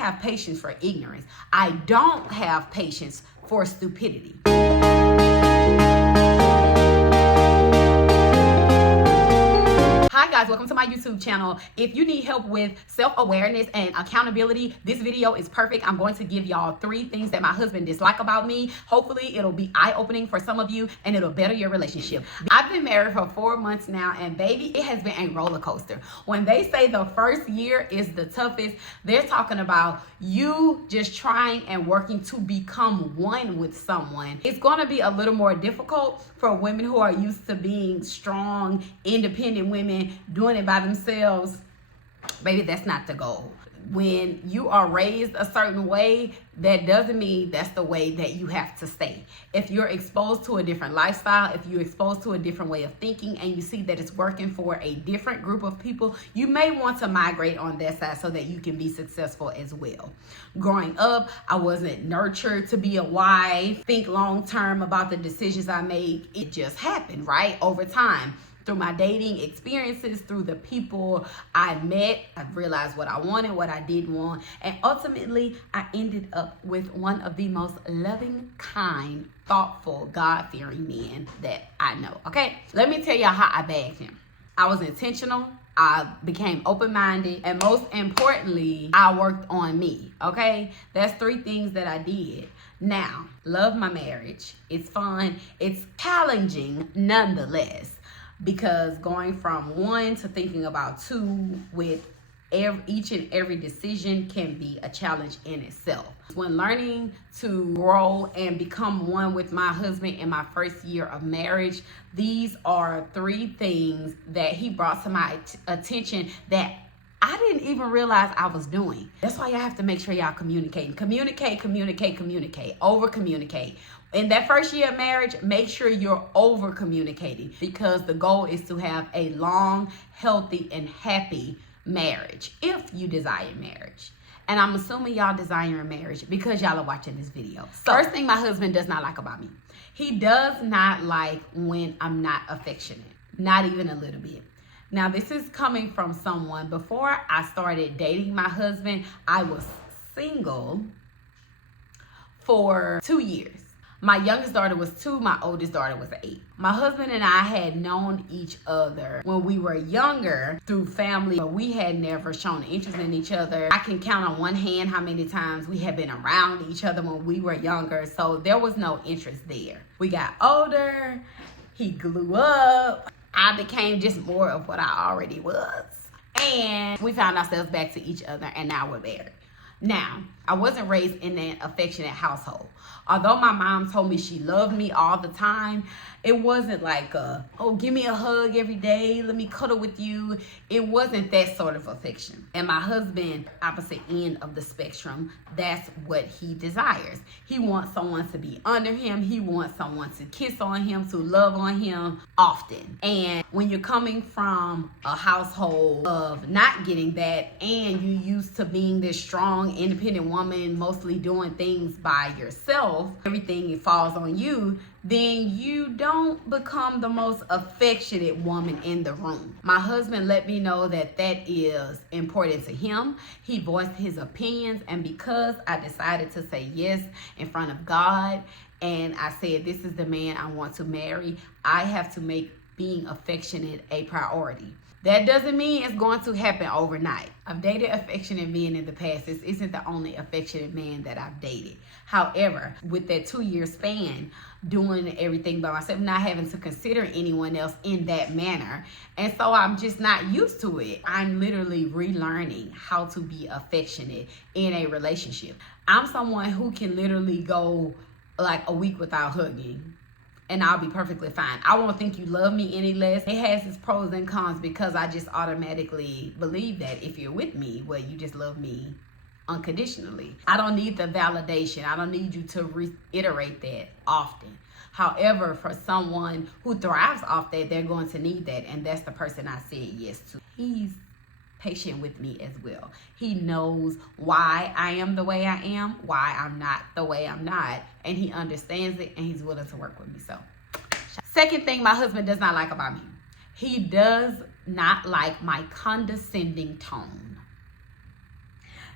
have patience for ignorance. I don't have patience for stupidity. Hi guys, welcome to my YouTube channel. If you need help with self-awareness and accountability, this video is perfect. I'm going to give y'all 3 things that my husband dislikes about me. Hopefully it'll be eye-opening for some of you and it'll better your relationship. I've been married for 4 months now, and baby, it has been a roller coaster. When they say the first year is the toughest, they're talking about you just trying and working to become one with someone. It's going to be a little more difficult for women who are used to being strong, independent women doing it by themselves. Baby, that's not the goal. When you are raised a certain way, that doesn't mean that's the way that you have to stay. If you're exposed to a different lifestyle, if you're exposed to a different way of thinking, and you see that it's working for a different group of people, you may want to migrate on that side so that you can be successful as well. Growing up, I wasn't nurtured to be a wife, think long term about the decisions I make. It just happened, right? Over time. Through my dating experiences, through the people I met, I realized what I wanted, what I didn't want, and ultimately I ended up with one of the most loving, kind, thoughtful, God-fearing men that I know. Okay, let me tell y'all how I bagged him. I was intentional, I became open-minded, and most importantly, I worked on me. Okay, that's 3 things that I did. Now, love my marriage. It's fun, it's challenging nonetheless, because going from 1 to thinking about 2 with each and every decision can be a challenge in itself. When learning to grow and become one with my husband in my first year of marriage, these are 3 things that he brought to my attention that I didn't even realize I was doing. That's why y'all have to make sure y'all communicate. Communicate, over communicate. In that first year of marriage, make sure you're over communicating, because the goal is to have a long, healthy, and happy marriage if you desire marriage. And I'm assuming y'all desire marriage because y'all are watching this video. So, first thing my husband does not like about me, he does not like when I'm not affectionate, not even a little bit. Now, this is coming from someone, before I started dating my husband, I was single for 2 years. My youngest daughter was 2, my oldest daughter was 8. My husband and I had known each other when we were younger through family, but we had never shown interest in each other. I can count on one hand how many times we had been around each other when we were younger, so there was no interest there. We got older, he grew up, I became just more of what I already was, and we found ourselves back to each other, and now we're married. Now, I wasn't raised in an affectionate household. Although my mom told me she loved me all the time, it wasn't like, oh, give me a hug every day, let me cuddle with you. It wasn't that sort of affection. And my husband, opposite end of the spectrum, that's what he desires. He wants someone to be under him. He wants someone to kiss on him, to love on him often. And when you're coming from a household of not getting that, and you used to being this strong, independent woman, mostly doing things by yourself, everything falls on you, then you don't become the most affectionate woman in the room. My husband let me know that that is important to him. He voiced his opinions, and because I decided to say yes in front of God, and I said this is the man I want to marry, I have to make being affectionate a priority. That doesn't mean it's going to happen overnight. I've dated affectionate men in the past. This isn't the only affectionate man that I've dated. However, with that 2-year span, doing everything by myself, not having to consider anyone else in that manner, and so I'm just not used to it. I'm literally relearning how to be affectionate in a relationship. I'm someone who can literally go like a week without hugging, and I'll be perfectly fine. I won't think you love me any less. It has its pros and cons, because I just automatically believe that if you're with me, well, you just love me unconditionally. I don't need the validation. I don't need you to reiterate that often. However, for someone who thrives off that, they're going to need that, and that's the person I said yes to. He's patient with me as well. He knows why I am the way I am, why I'm not the way I'm not, and he understands it, and he's willing to work with me. So, second thing my husband does not like about me, he does not like my condescending tone.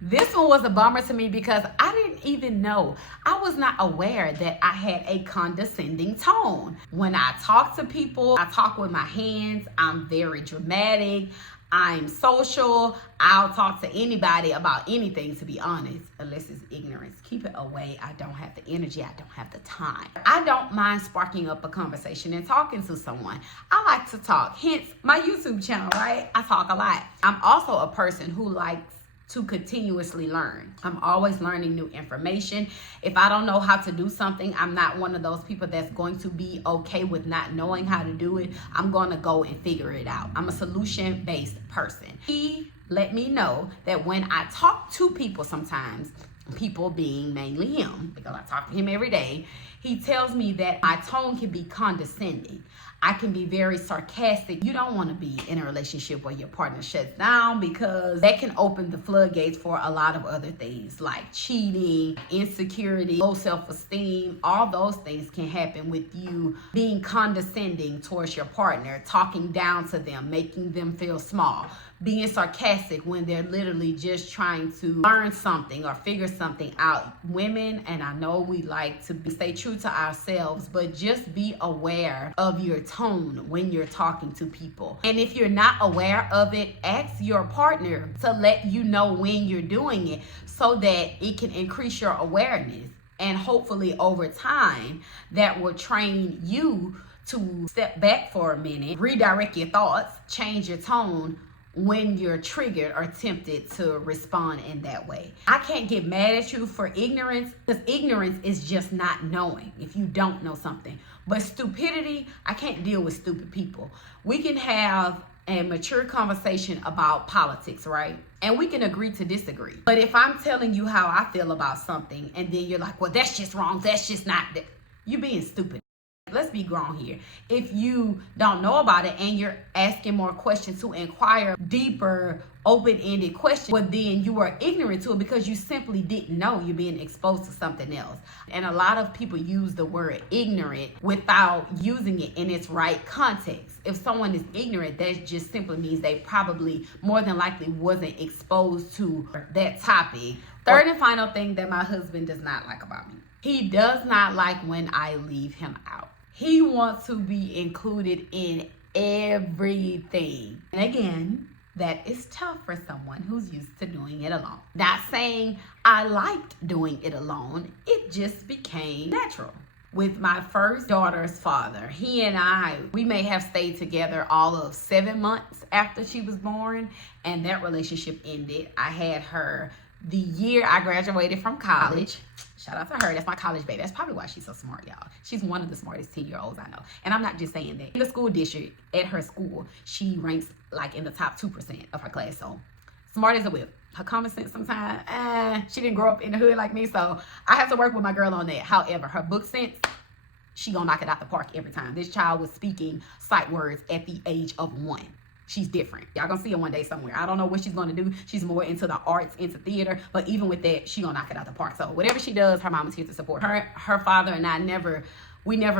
This one was a bummer to me because I didn't even know. I was not aware that I had a condescending tone. When I talk to people, I talk with my hands. I'm very dramatic. I'm social. I'll talk to anybody about anything, to be honest, unless it's ignorance. Keep it away. I don't have the energy. I don't have the time. I don't mind sparking up a conversation and talking to someone. I like to talk, hence my YouTube channel, right? I talk a lot. I'm also a person who likes to continuously learn. I'm always learning new information. If I don't know how to do something, I'm not one of those people that's going to be okay with not knowing how to do it. I'm going to go and figure it out. I'm a solution-based person. He let me know that when I talk to people sometimes, people being mainly him, because I talk to him every day, he tells me that my tone can be condescending. I can be very sarcastic. You don't want to be in a relationship where your partner shuts down, because that can open the floodgates for a lot of other things like cheating, insecurity, low self-esteem. All those things can happen with you being condescending towards your partner, talking down to them, making them feel small, being sarcastic when they're literally just trying to learn something or figure something out. Women, and I know we like to stay true to ourselves, but just be aware of your tone when you're talking to people. And if you're not aware of it, ask your partner to let you know when you're doing it so that it can increase your awareness. And hopefully over time, that will train you to step back for a minute, redirect your thoughts, change your tone when you're triggered or tempted to respond in that way. I can't get mad at you for ignorance, because ignorance is just not knowing if you don't know something. But stupidity, I can't deal with stupid people. We can have a mature conversation about politics, right? And we can agree to disagree. But if I'm telling you how I feel about something and then you're like, well, that's just wrong, that's just not that, you're being stupid. Let's be grown here. If you don't know about it and you're asking more questions to inquire deeper, open-ended questions, but then you are ignorant to it because you simply didn't know, you're being exposed to something else. And a lot of people use the word ignorant without using it in its right context. If someone is ignorant, that just simply means they probably more than likely wasn't exposed to that topic. Third and final thing that my husband does not like about me. He does not like when I leave him out. He wants to be included in everything. And again, that is tough for someone who's used to doing it alone. Not saying I liked doing it alone. It just became natural. With my first daughter's father, he and I, we may have stayed together all of 7 months after she was born, and that relationship ended. I had her the year I graduated from college. Shout out to her. That's my college baby. That's probably why she's so smart, y'all. She's one of the smartest 10-year-olds I know. And I'm not just saying that. In the school district, at her school, she ranks like in the top 2% of her class. So smart as a whip. Her common sense sometimes, she didn't grow up in the hood like me, so I have to work with my girl on that. However, her book sense, she gonna knock it out the park every time. This child was speaking sight words at the age of 1. She's different. Y'all gonna see her one day somewhere. I don't know what she's gonna do. She's more into the arts, into theater, but even with that, she gonna knock it out the park. So whatever she does, her mama's here to support her. Her father and I never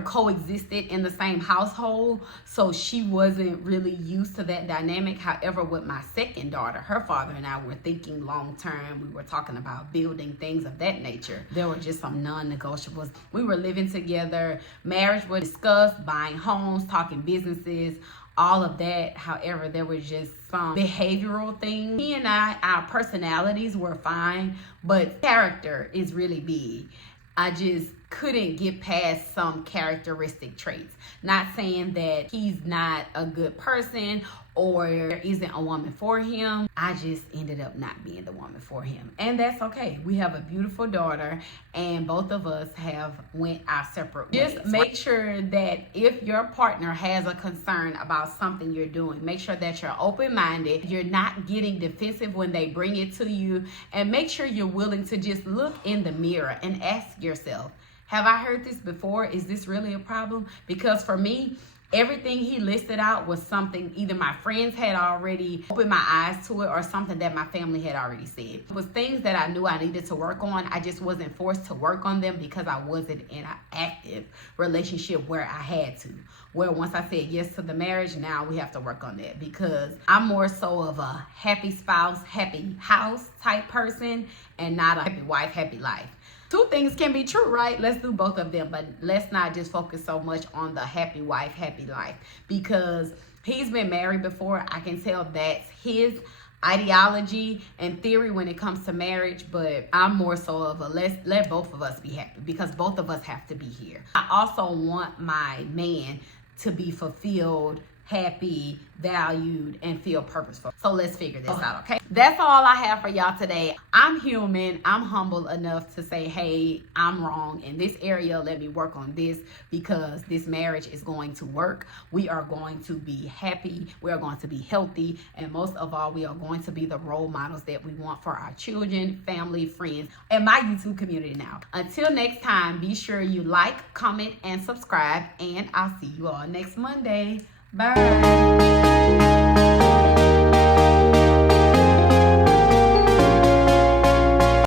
coexisted in the same household, so she wasn't really used to that dynamic. However, with my second daughter, her father and I were thinking long term. We were talking about building, things of that nature. There were just some non-negotiables. We were living together. Marriage was discussed, buying homes, talking businesses, all of that. However, there were just some behavioral things. He and I, our personalities were fine, but character is really big. I just couldn't get past some characteristic traits. Not saying that he's not a good person or there isn't a woman for him. I just ended up not being the woman for him. And that's okay. We have a beautiful daughter and both of us have went our separate ways. Just make sure that if your partner has a concern about something you're doing, make sure that you're open-minded. You're not getting defensive when they bring it to you. And make sure you're willing to just look in the mirror and ask yourself, have I heard this before? Is this really a problem? Because for me, Everything he listed out was something either my friends had already opened my eyes to it or something that my family had already said. It was things that I knew I needed to work on. I just wasn't forced to work on them because I wasn't in an active relationship where I had to. Where once I said yes to the marriage, now we have to work on that, because I'm more so of a happy spouse, happy house type person and not a happy wife, happy life. Two things can be true, right? Let's do both of them, but let's not just focus so much on the happy wife, happy life, because he's been married before. I can tell that's his ideology and theory when it comes to marriage, but I'm more so of a let both of us be happy, because both of us have to be here. I also want my man to be fulfilled, happy, valued, and feel purposeful. So let's figure this out, okay? That's all I have for y'all today. I'm human. I'm humble enough to say, hey, I'm wrong in this area. Let me work on this, because this marriage is going to work. We are going to be happy. We are going to be healthy. And most of all, we are going to be the role models that we want for our children, family, friends, and my YouTube community now. Until next time, be sure you like, comment, and subscribe. And I'll see you all next Monday. Bye.